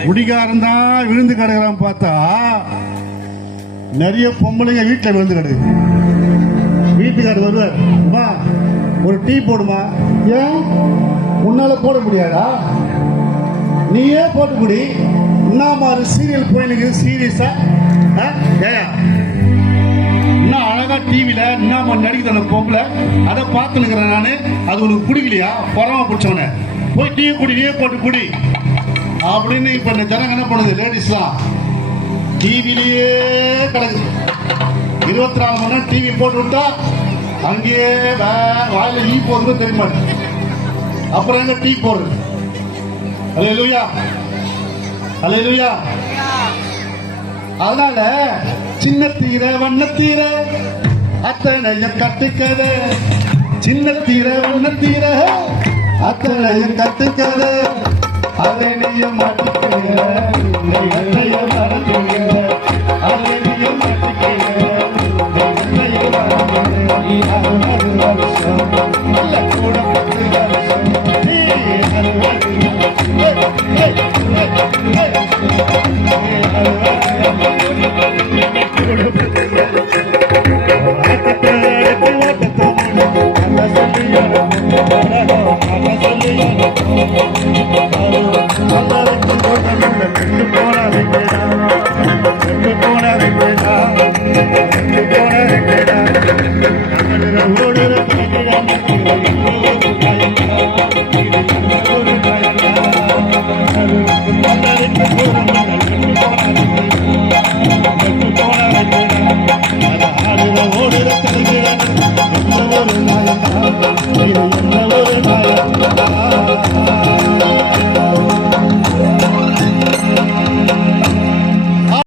குடிகாரன் தான் விழுந்து கிடக்குறான் பார்த்தா நிறைய பொம்பளைங்க வீட்டுல விழுந்து கிடக்கு. வீட்டுக்காரர் வருவார் வா ஒரு டீ போடுமா? ஏன்? உன்னால போட முடியாதா? நீயே போட்டு குடி. என்ன மாதிரி சீரியல் போயினுக்கு சீரியஸா ஏயா. இன்னும் அழகா டிவில என்ன நடிக்குது அந்த பொம்பளை. அதை பார்த்துனுக்குறேன் நானு. அது உனக்கு பிடிக்கலையா? பொறாம பிடிச்சவன. போய் டீ குடி நீயே போட்டு குடி. அப்படின்னு இப்ப இந்த ஜனங்க என்ன பண்ணுது? லேடிஸ்லாம் டிவிலேயே கிடக்குது இருபத்தி நாலு மணி நேரம் டிவி போட்டு விட்டா அங்கேயே வாயில நீ போடுறது தெரிய மாட்டேங்குது அப்புறம் எங்க டீ போடுறது? அலே லூயா அலே லூயா அதனால சின்ன தீர வண்ண தீர அத்தனைய கட்டுக்கத சின்ன தீர வண்ண தீர அத்தனைய கட்டுக்கத அதை நீய மாட்டிக்கிற Don't